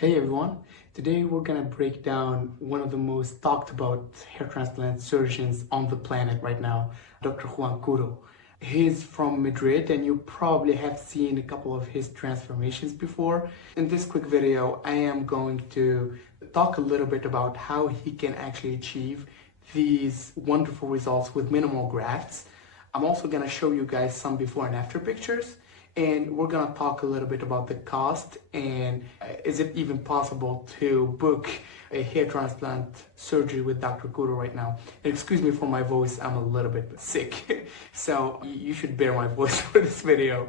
Hey everyone, today we're gonna break down one of the most talked about hair transplant surgeons on the planet right now, Dr. Juan Couto. He's from Madrid and you probably have seen a couple of his transformations before. In this quick video, I am going to talk a little bit about how he can actually achieve these wonderful results with minimal grafts. I'm also gonna show you guys some before and after pictures. And we're gonna talk a little bit about the cost and is it even possible to book a hair transplant surgery with Dr. Couto right now. And excuse me for my voice, I'm a little bit sick. So you should bear my voice for this video.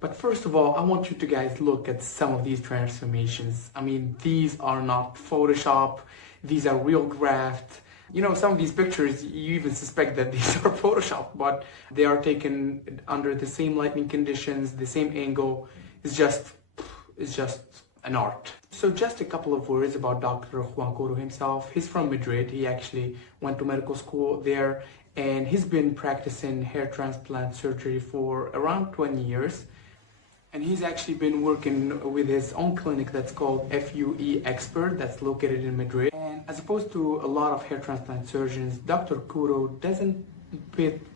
But first of all, I want you to guys look at some of these transformations. I mean, these are not Photoshop, these are real grafts. You know, some of these pictures, you even suspect that these are Photoshop, but they are taken under the same lighting conditions, the same angle. It's just an art. So just a couple of words about Dr. Juan Couto himself. He's from Madrid. He actually went to medical school there, and he's been practicing hair transplant surgery for around 20 years. And he's actually been working with his own clinic that's called FUE Expert, that's located in Madrid. And as opposed to a lot of hair transplant surgeons, Dr. Couto doesn't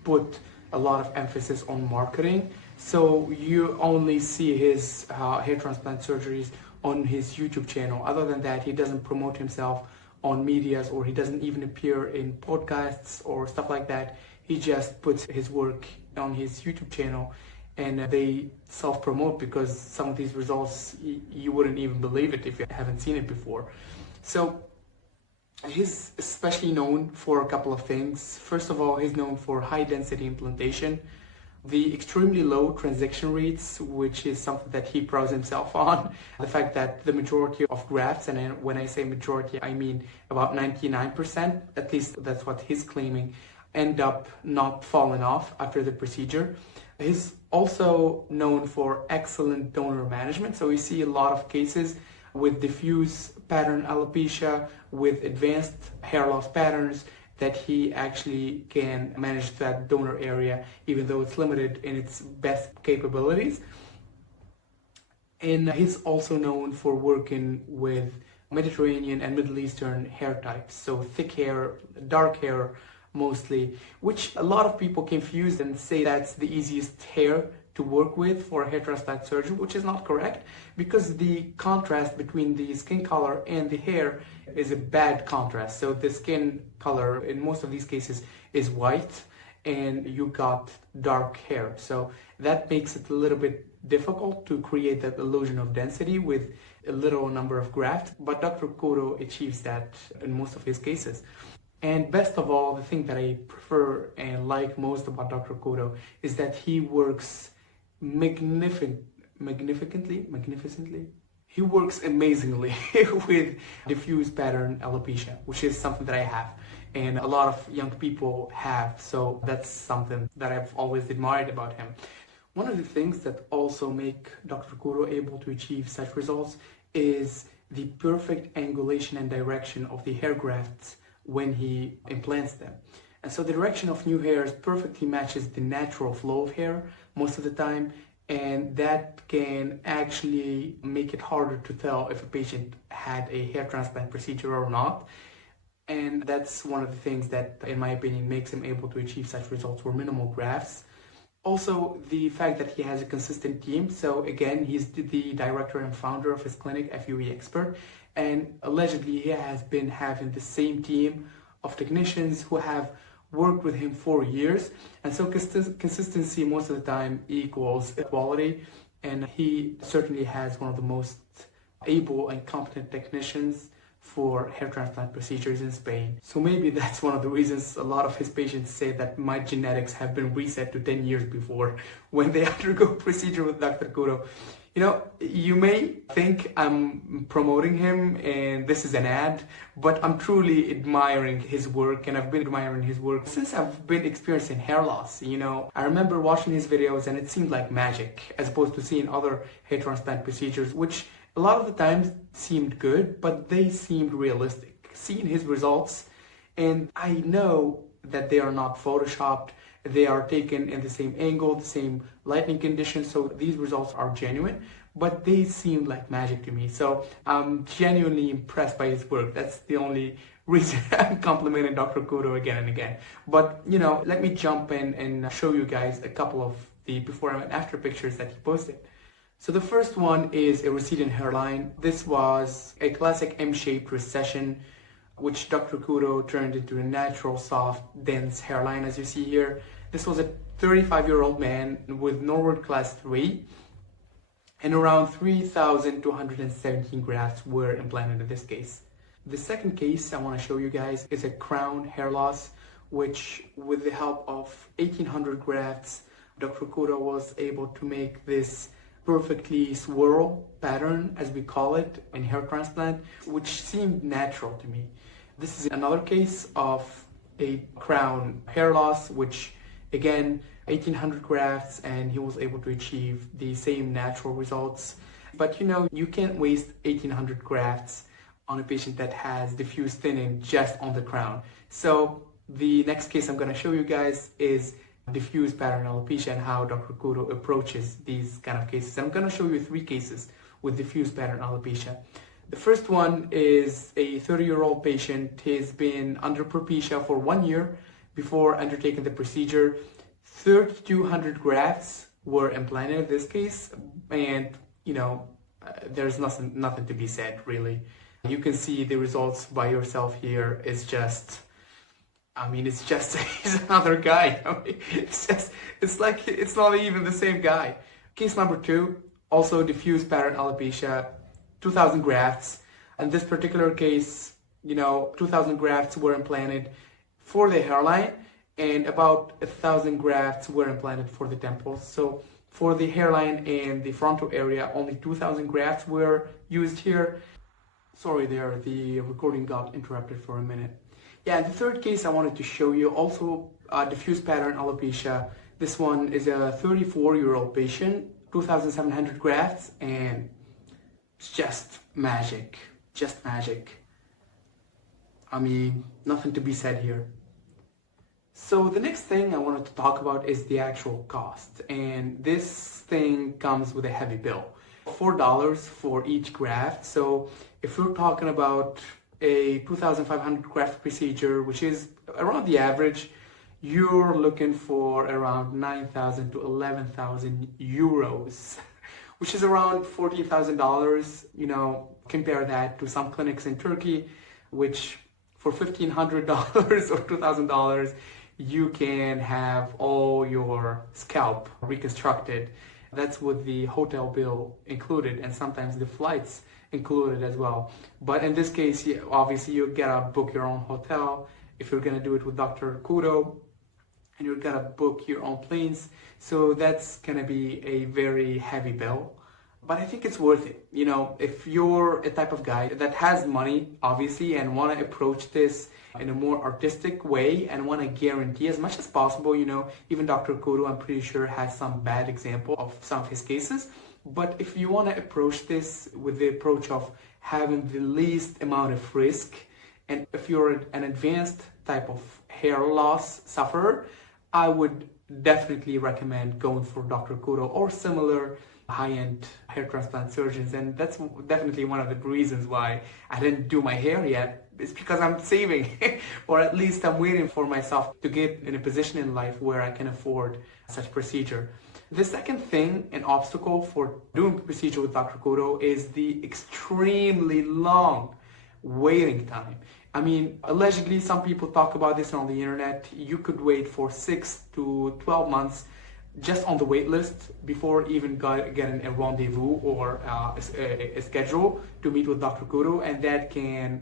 put a lot of emphasis on marketing. So you only see his hair transplant surgeries on his YouTube channel. Other than that, he doesn't promote himself on medias, or he doesn't even appear in podcasts or stuff like that. He just puts his work on his YouTube channel, and they self-promote because some of these results, you wouldn't even believe it if you haven't seen it before. So he's especially known for a couple of things. First of all, he's known for high density implantation, the extremely low transaction rates, which is something that he prides himself on. The fact that the majority of grafts, and when I say majority, I mean about 99%, at least that's what he's claiming, end up not falling off after the procedure. He's also known for excellent donor management. So we see a lot of cases with diffuse pattern alopecia, with advanced hair loss patterns, that he actually can manage that donor area, even though it's limited in its best capabilities. And he's also known for working with Mediterranean and Middle Eastern hair types. So thick hair, dark hair, mostly, which a lot of people confuse and say that's the easiest hair to work with for hair transplant surgery, which is not correct, because the contrast between the skin color and the hair is a bad contrast. So the skin color in most of these cases is white and you got dark hair. So that makes it a little bit difficult to create that illusion of density with a little number of grafts, but Dr. Couto achieves that in most of his cases. And best of all, the thing that I prefer and like most about Dr. Couto is that he works magnificently. He works amazingly with diffuse pattern alopecia, which is something that I have and a lot of young people have. So that's something that I've always admired about him. One of the things that also make Dr. Couto able to achieve such results is the perfect angulation and direction of the hair grafts when he implants them. And so the direction of new hairs perfectly matches the natural flow of hair most of the time, and that can actually make it harder to tell if a patient had a hair transplant procedure or not. And that's one of the things that, in my opinion, makes him able to achieve such results with minimal grafts. Also, the fact that he has a consistent team. So again, he's the director and founder of his clinic, FUE Expert, and allegedly he has been having the same team of technicians who have worked with him for years. And so consistency most of the time equals quality, and he certainly has one of the most able and competent technicians for hair transplant procedures in Spain. So maybe that's one of the reasons a lot of his patients say that my genetics have been reset to 10 years before when they undergo procedure with Dr. Couto. You know, you may think I'm promoting him and this is an ad, but I'm truly admiring his work, and I've been admiring his work since I've been experiencing hair loss. You know, I remember watching his videos and it seemed like magic, as opposed to seeing other hair transplant procedures, which a lot of the times seemed good, but they seemed realistic. Seeing his results, and I know that they are not photoshopped, they are taken in the same angle, the same lighting conditions, so these results are genuine. but they seemed like magic to me. So I'm genuinely impressed by his work. That's the only reason I'm complimenting Dr. Couto again and again. But let me jump in and show you guys a couple of the before and after pictures that he posted. So the first one is a receding hairline. This was a classic M-shaped recession, which Dr. Couto turned into a natural, soft, dense hairline, as you see here. This was a 35-year-old man with Norwood Class 3, and around 3,217 grafts were implanted in this case. The second case I want to show you guys is a crown hair loss, which with the help of 1,800 grafts, Dr. Couto was able to make this perfectly swirl pattern, as we call it in hair transplant, which seemed natural to me. This is another case of a crown hair loss, which again, 1,800 grafts, and he was able to achieve the same natural results. But you can't waste 1,800 grafts on a patient that has diffuse thinning just on the crown. So the next case I'm going to show you guys is diffuse pattern alopecia and how Dr. Couto approaches these kind of cases. And I'm going to show you 3 cases with diffuse pattern alopecia. The first one is a 30-year-old patient. He's been under propecia for 1 year before undertaking the procedure. 3,200 grafts were implanted in this case, and there's nothing to be said, really. You can see the results by yourself here. It's just he's another guy. It's not even the same guy. Case number 2, also diffuse pattern alopecia, 2,000 grafts. In this particular case, 2,000 grafts were implanted for the hairline, and about 1,000 grafts were implanted for the temples. So for the hairline and the frontal area, only 2,000 grafts were used here. Sorry there, the recording got interrupted for a minute. Yeah, the third case I wanted to show you, also diffuse pattern alopecia. This one is a 34-year-old patient, 2,700 grafts, and it's just magic, nothing to be said here. So the next thing I wanted to talk about is the actual cost, and this thing comes with a heavy bill. $4 for each graft. So if we're talking about a 2,500 graft procedure, which is around the average, you're looking for around 9,000 to 11,000 euros, which is around $14,000. Compare that to some clinics in Turkey, which for $1,500 or $2,000, you can have all your scalp reconstructed. That's with the hotel bill included, and sometimes the flights included as well. But in this case, obviously you gotta book your own hotel if you're gonna do it with Dr. Couto, and you're gonna book your own planes. So that's gonna be a very heavy bill. But I think it's worth it. If you're a type of guy that has money, obviously, and want to approach this in a more artistic way and want to guarantee as much as possible, even Dr. Couto, I'm pretty sure, has some bad example of some of his cases. But if you want to approach this with the approach of having the least amount of risk, and if you're an advanced type of hair loss sufferer, I would definitely recommend going for Dr. Couto or similar high-end hair transplant surgeons. And that's definitely one of the reasons why I didn't do my hair yet. It's because I'm saving, or at least I'm waiting for myself to get in a position in life where I can afford such procedure. The second thing, an obstacle for doing the procedure with Dr. Couto, is the extremely long waiting time. Allegedly, some people talk about this on the internet. You could wait for 6 to 12 months just on the wait list before even getting a rendezvous or a schedule to meet with Dr. Couto, and that can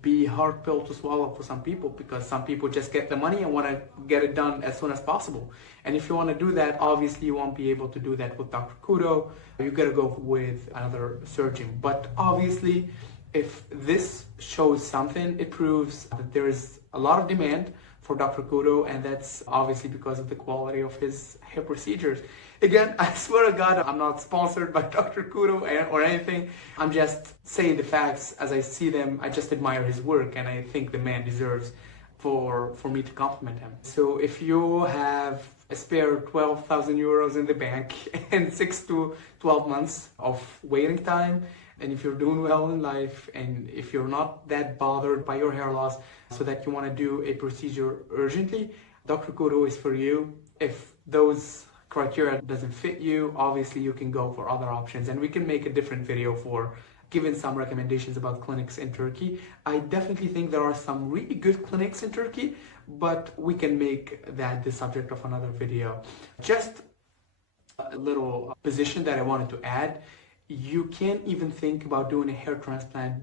be a hard pill to swallow for some people, because some people just get the money and want to get it done as soon as possible. And if you want to do that, obviously you won't be able to do that with Dr. Couto. You got to go with another surgeon. But obviously, if this shows something, it proves that there is a lot of demand for Dr. Couto, and that's obviously because of the quality of his hair procedures. Again, I swear to God, I'm not sponsored by Dr. Couto or anything. I'm just saying the facts as I see them. I just admire his work, and I think the man deserves for me to compliment him. So if you have spare 12,000 euros in the bank and 6 to 12 months of waiting time. And if you're doing well in life, and if you're not that bothered by your hair loss so that you want to do a procedure urgently, Dr. Couto is for you. If those criteria doesn't fit you, obviously you can go for other options, and we can make a different video for giving some recommendations about clinics in Turkey. I definitely think there are some really good clinics in Turkey, but we can make that the subject of another video. Just a little position that I wanted to add. You can't even think about doing a hair transplant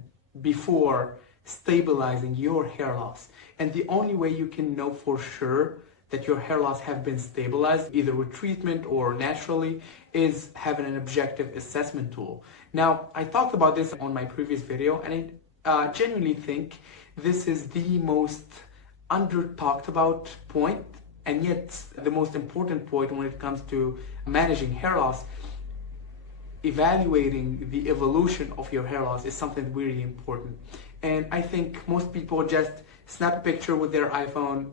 before stabilizing your hair loss. And the only way you can know for sure that your hair loss have been stabilized, either with treatment or naturally, is having an objective assessment tool. Now, I talked about this on my previous video, and I genuinely think this is the most under-talked about point, and yet the most important point when it comes to managing hair loss. Evaluating the evolution of your hair loss is something really important. And I think most people just snap a picture with their iPhone,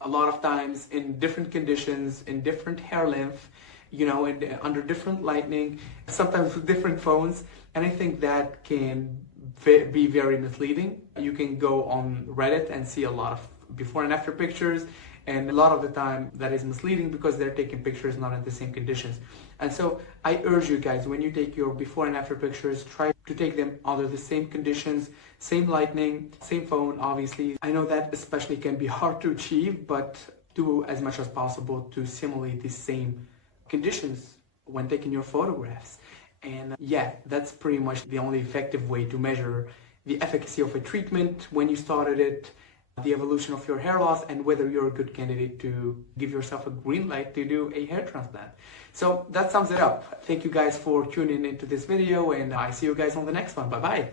a lot of times in different conditions, in different hair length, and under different lighting, sometimes with different phones. And I think that can be very misleading. You can go on Reddit and see a lot of before and after pictures, and a lot of the time that is misleading because they're taking pictures not in the same conditions. And so I urge you guys, when you take your before and after pictures, try to take them under the same conditions, same lighting, same phone, obviously. I know that especially can be hard to achieve, but do as much as possible to simulate the same conditions when taking your photographs. And yeah, that's pretty much the only effective way to measure the efficacy of a treatment, when you started it, the evolution of your hair loss, and whether you're a good candidate to give yourself a green light to do a hair transplant. So that sums it up. Thank you guys for tuning into this video, and I see you guys on the next one. Bye bye.